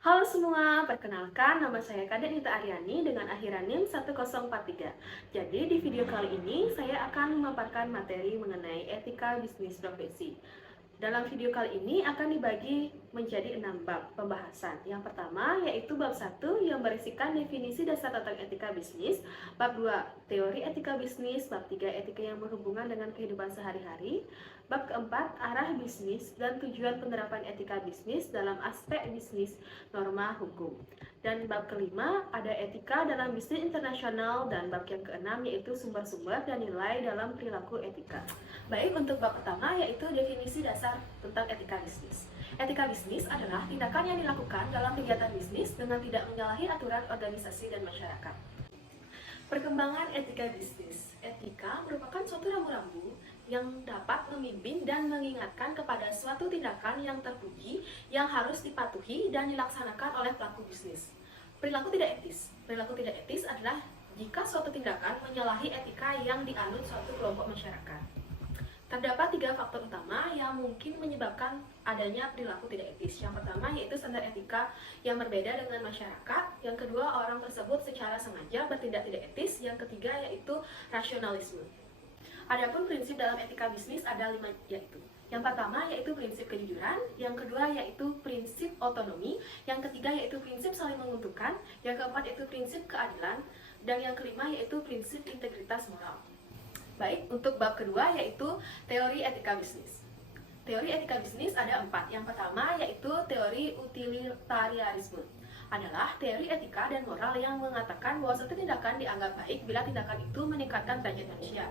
Halo semua, perkenalkan nama saya Kadek Nita Aryani dengan akhiran NIM 1043. Jadi di video kali ini saya akan memaparkan materi mengenai etika bisnis profesi. Dalam video kali ini akan dibagi menjadi 6 bab pembahasan. Yang pertama yaitu bab 1 yang berisikan definisi dasar tentang etika bisnis, bab 2 teori etika bisnis, bab 3 etika yang berhubungan dengan kehidupan sehari-hari, bab keempat arah bisnis dan tujuan penerapan etika bisnis dalam aspek bisnis norma hukum. Dan bab kelima ada etika dalam bisnis internasional dan bab yang keenam yaitu sumber-sumber dan nilai dalam perilaku etika. Baik, untuk bab pertama yaitu definisi dasar tentang etika bisnis. Etika bisnis adalah tindakan yang dilakukan dalam kegiatan bisnis dengan tidak menyalahi aturan organisasi dan masyarakat. Perkembangan etika bisnis. Etika merupakan suatu rambu-rambu yang dapat membimbing dan mengingatkan kepada suatu tindakan yang terpuji yang harus dipatuhi dan dilaksanakan oleh pelaku bisnis. Perilaku tidak etis. Perilaku tidak etis adalah jika suatu tindakan menyalahi etika yang dianut suatu kelompok masyarakat. Terdapat 3 faktor utama yang mungkin menyebabkan adanya perilaku tidak etis. Yang pertama yaitu standar etika yang berbeda dengan masyarakat. Yang kedua, orang tersebut secara sengaja bertindak tidak etis. Yang ketiga yaitu rasionalisme. Adapun prinsip dalam etika bisnis ada 5 yaitu. Yang pertama yaitu prinsip kejujuran, yang kedua yaitu prinsip otonomi, yang ketiga yaitu prinsip saling menguntungkan, yang keempat yaitu prinsip keadilan, dan yang kelima yaitu prinsip integritas moral. Baik, untuk bab kedua yaitu teori etika bisnis. Teori etika bisnis ada 4. Yang pertama yaitu teori utilitarianisme. Adalah teori etika dan moral yang mengatakan bahwa suatu tindakan dianggap baik bila tindakan itu meningkatkan derajat manusia.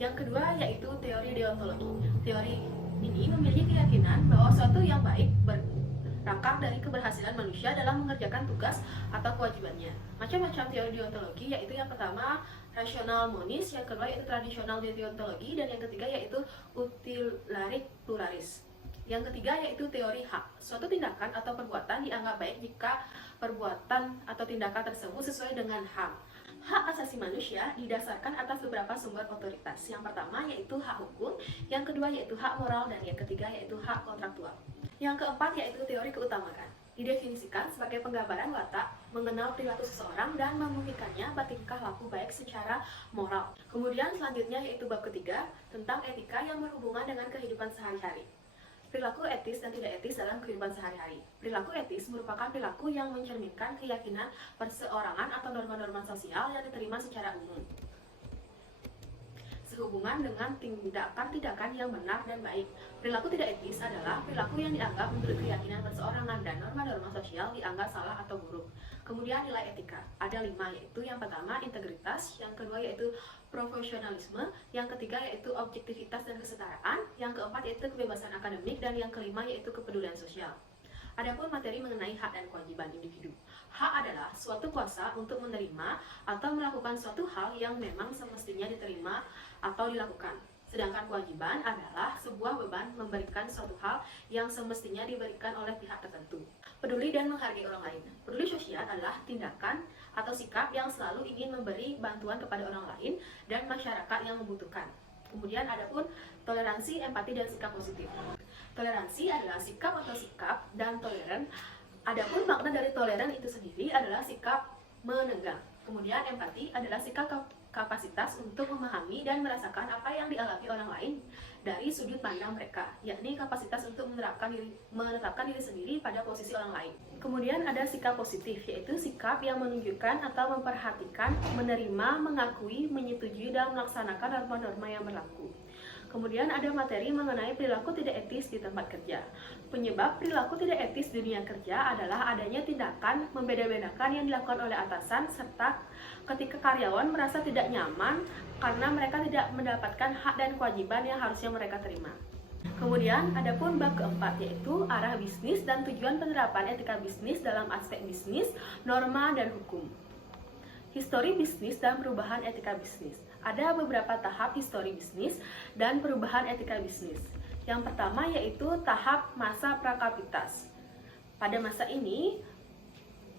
Yang kedua yaitu teori deontologi. Teori ini memiliki keyakinan bahwa suatu yang baik berangkat dari keberhasilan manusia dalam mengerjakan tugas atau kewajibannya. Macam-macam teori deontologi yaitu yang pertama rasional monis, yang kedua yaitu tradisional deontologi, dan yang ketiga yaitu utilarik pluralis. Yang ketiga yaitu teori hak. Suatu tindakan atau perbuatan dianggap baik jika perbuatan atau tindakan tersebut sesuai dengan HAM. Hak asasi manusia didasarkan atas beberapa sumber otoritas. Yang pertama yaitu hak hukum, yang kedua yaitu hak moral, dan yang ketiga yaitu hak kontraktual. Yang keempat yaitu teori keutamaan. Didefinisikan sebagai penggambaran watak, mengenal perilaku seseorang, dan memungkinkannya bertingkah laku baik secara moral. Kemudian selanjutnya yaitu bab ketiga tentang etika yang berhubungan dengan kehidupan sehari-hari. Perilaku etis dan tidak etis dalam kehidupan sehari-hari. Perilaku etis merupakan perilaku yang mencerminkan keyakinan perseorangan atau norma-norma sosial yang diterima secara umum, sehubungan dengan tindakan-tindakan yang benar dan baik. Perilaku tidak etis adalah perilaku yang dianggap menurut keyakinan perseorangan dan norma-norma sosial dianggap salah atau buruk. Kemudian nilai etika ada 5 yaitu yang pertama integritas, yang kedua yaitu profesionalisme, yang ketiga yaitu objektivitas dan kesetaraan, yang keempat yaitu kebebasan akademik, dan yang kelima yaitu kepedulian sosial. Adapun materi mengenai hak dan kewajiban individu. Hak adalah suatu kuasa untuk menerima atau melakukan suatu hal yang memang semestinya diterima atau dilakukan. Sedangkan kewajiban adalah sebuah beban memberikan suatu hal yang semestinya diberikan oleh pihak tertentu. Peduli dan menghargai orang lain. Peduli sosial adalah tindakan atau sikap yang selalu ingin memberi bantuan kepada orang lain dan masyarakat yang membutuhkan. Kemudian adapun toleransi, empati, dan sikap positif. Toleransi adalah sikap atau sikap dan toleran. Adapun makna dari toleran itu sendiri adalah sikap menenggang. Kemudian empati adalah sikap kapasitas untuk memahami dan merasakan apa yang dialami orang lain dari sudut pandang mereka, yakni kapasitas untuk menetapkan diri sendiri pada posisi orang lain. Kemudian ada sikap positif, yaitu sikap yang menunjukkan atau memperhatikan, menerima, mengakui, menyetujui, dan melaksanakan norma-norma yang berlaku. Kemudian ada materi mengenai perilaku tidak etis di tempat kerja. Penyebab perilaku tidak etis di dunia kerja adalah adanya tindakan membeda-bedakan yang dilakukan oleh atasan, serta ketika karyawan merasa tidak nyaman karena mereka tidak mendapatkan hak dan kewajiban yang harusnya mereka terima. Kemudian adapun bab keempat yaitu arah bisnis dan tujuan penerapan etika bisnis dalam aspek bisnis, norma, dan hukum. Histori bisnis dan perubahan etika bisnis. Ada beberapa tahap histori bisnis dan perubahan etika bisnis. Yang pertama yaitu tahap masa prakapitas. Pada masa ini,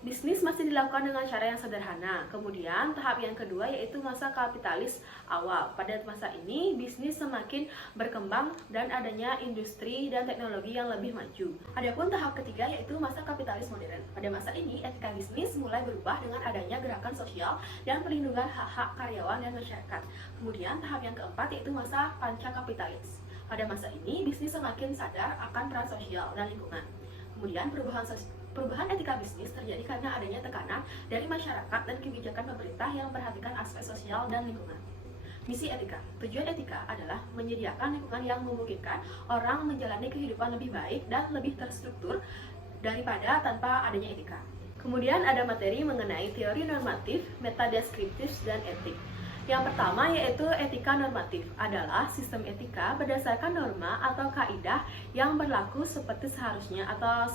Bisnis masih dilakukan dengan cara yang sederhana. Kemudian tahap yang kedua yaitu masa kapitalis awal. Pada masa ini bisnis semakin berkembang dan adanya industri dan teknologi yang lebih maju. Adapun tahap ketiga yaitu masa kapitalis modern. Pada masa ini etika bisnis mulai berubah dengan adanya gerakan sosial dan perlindungan hak-hak karyawan dan masyarakat. Kemudian tahap yang keempat yaitu masa panca kapitalis. Pada masa ini bisnis semakin sadar akan peran sosial dan lingkungan. Kemudian perubahan etika bisnis terjadi karena adanya tekanan dari masyarakat dan kebijakan pemerintah yang memperhatikan aspek sosial dan lingkungan. Misi etika. Tujuan etika adalah menyediakan lingkungan yang memungkinkan orang menjalani kehidupan lebih baik dan lebih terstruktur daripada tanpa adanya etika. Kemudian ada materi mengenai teori normatif, metadeskriptif, dan etik. Yang pertama yaitu etika normatif adalah sistem etika berdasarkan norma atau kaidah yang berlaku seperti seharusnya atau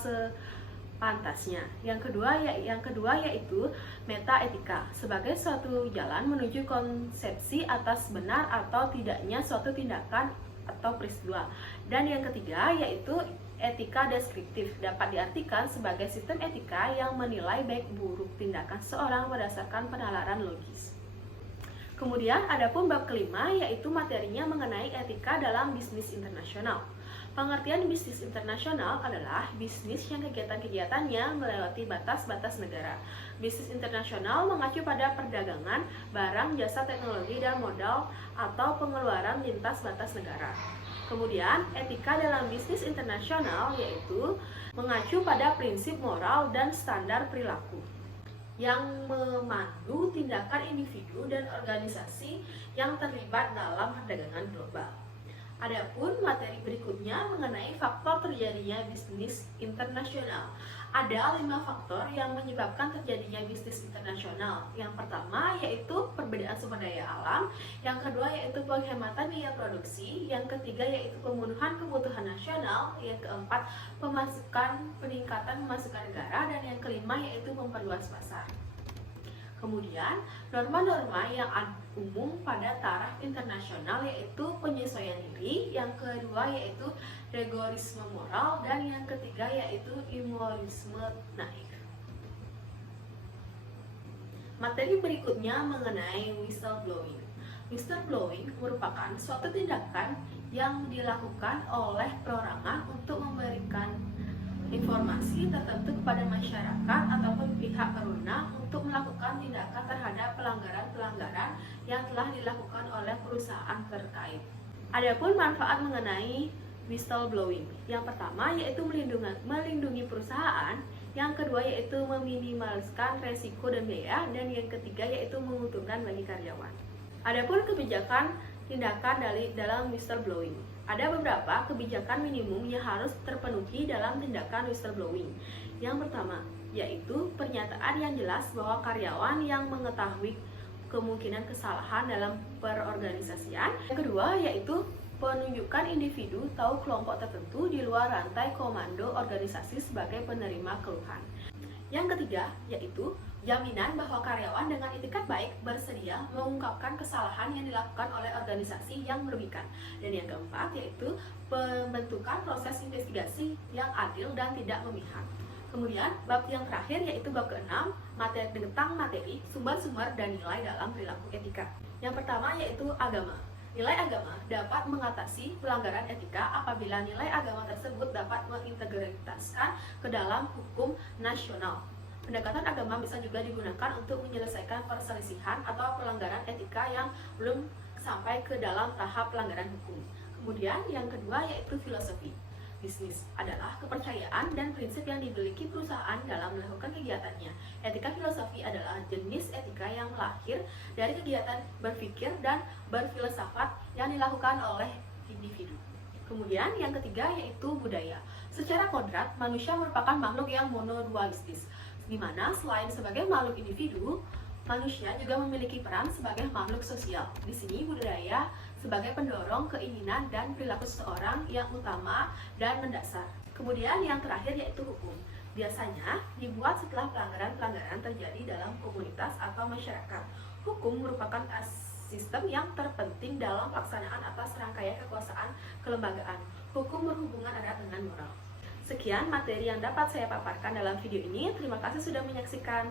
pantasnya. Yang kedua yaitu metaetika sebagai suatu jalan menuju konsepsi atas benar atau tidaknya suatu tindakan atau peristiwa. Dan yang ketiga yaitu etika deskriptif dapat diartikan sebagai sistem etika yang menilai baik buruk tindakan seorang berdasarkan penalaran logis. Kemudian adapun bab kelima yaitu materinya mengenai etika dalam bisnis internasional. Pengertian bisnis internasional adalah bisnis yang kegiatan-kegiatannya melewati batas-batas negara. Bisnis internasional mengacu pada perdagangan, barang, jasa, teknologi, dan modal atau pengeluaran lintas batas negara. Kemudian, etika dalam bisnis internasional yaitu mengacu pada prinsip moral dan standar perilaku yang memandu tindakan individu dan organisasi yang terlibat dalam perdagangan global. Adapun materi berikutnya mengenai faktor terjadinya bisnis internasional. Ada 5 faktor yang menyebabkan terjadinya bisnis internasional. Yang pertama yaitu perbedaan sumber daya alam, yang kedua yaitu penghematan biaya produksi, yang ketiga yaitu pemenuhan kebutuhan nasional, yang keempat peningkatan pemasukan negara, dan yang kelima yaitu memperluas pasar. Kemudian, norma-norma yang umum pada taraf internasional yaitu penyesuaian diri, yang kedua yaitu rigorisme moral, dan yang ketiga yaitu immobilisme naif. Materi berikutnya mengenai whistleblowing. Whistleblowing merupakan suatu tindakan yang dilakukan oleh perorangan untuk memberikan informasi tertentu kepada masyarakat ataupun pihak berwenang untuk melakukan tindakan terhadap pelanggaran-pelanggaran yang telah dilakukan oleh perusahaan terkait. Adapun manfaat mengenai whistleblowing, yang pertama yaitu melindungi perusahaan, yang kedua yaitu meminimaliskan resiko dan biaya, dan yang ketiga yaitu menguntungkan bagi karyawan. Adapun kebijakan tindakan dalam whistleblowing. Ada beberapa kebijakan minimum yang harus terpenuhi dalam tindakan whistleblowing. Yang pertama, yaitu pernyataan yang jelas bahwa karyawan yang mengetahui kemungkinan kesalahan dalam perorganisasian. Yang kedua, yaitu penunjukan individu atau kelompok tertentu di luar rantai komando organisasi sebagai penerima keluhan. Yang ketiga, yaitu jaminan bahwa karyawan dengan itikat baik bersedia mengungkapkan kesalahan yang dilakukan oleh organisasi yang merugikan. Dan yang keempat, yaitu pembentukan proses investigasi yang adil dan tidak memihak. Kemudian, bab yang terakhir yaitu bab ke-6, tentang materi, sumber-sumber dan nilai dalam perilaku etika. Yang pertama yaitu agama. Nilai agama dapat mengatasi pelanggaran etika apabila nilai agama tersebut dapat mengintegritaskan ke dalam hukum nasional. Pendekatan agama bisa juga digunakan untuk menyelesaikan perselisihan atau pelanggaran etika yang belum sampai ke dalam tahap pelanggaran hukum. Kemudian yang kedua yaitu filosofi. Bisnis adalah kepercayaan dan prinsip yang dimiliki perusahaan dalam melakukan kegiatannya. Etika filosofi adalah jenis etika yang lahir dari kegiatan berpikir dan berfilsafat yang dilakukan oleh individu. Kemudian yang ketiga yaitu budaya. Secara kodrat, manusia merupakan makhluk yang monodualistis, di mana selain sebagai makhluk individu, manusia juga memiliki peran sebagai makhluk sosial. Di sini budaya sebagai pendorong keinginan dan perilaku seseorang yang utama dan mendasar. Kemudian yang terakhir yaitu hukum. Biasanya dibuat setelah pelanggaran-pelanggaran terjadi dalam komunitas atau masyarakat. Hukum merupakan sistem yang terpenting dalam pelaksanaan atas rangkaian kekuasaan kelembagaan. Hukum berhubungan erat dengan moral. Sekian materi yang dapat saya paparkan dalam video ini. Terima kasih sudah menyaksikan.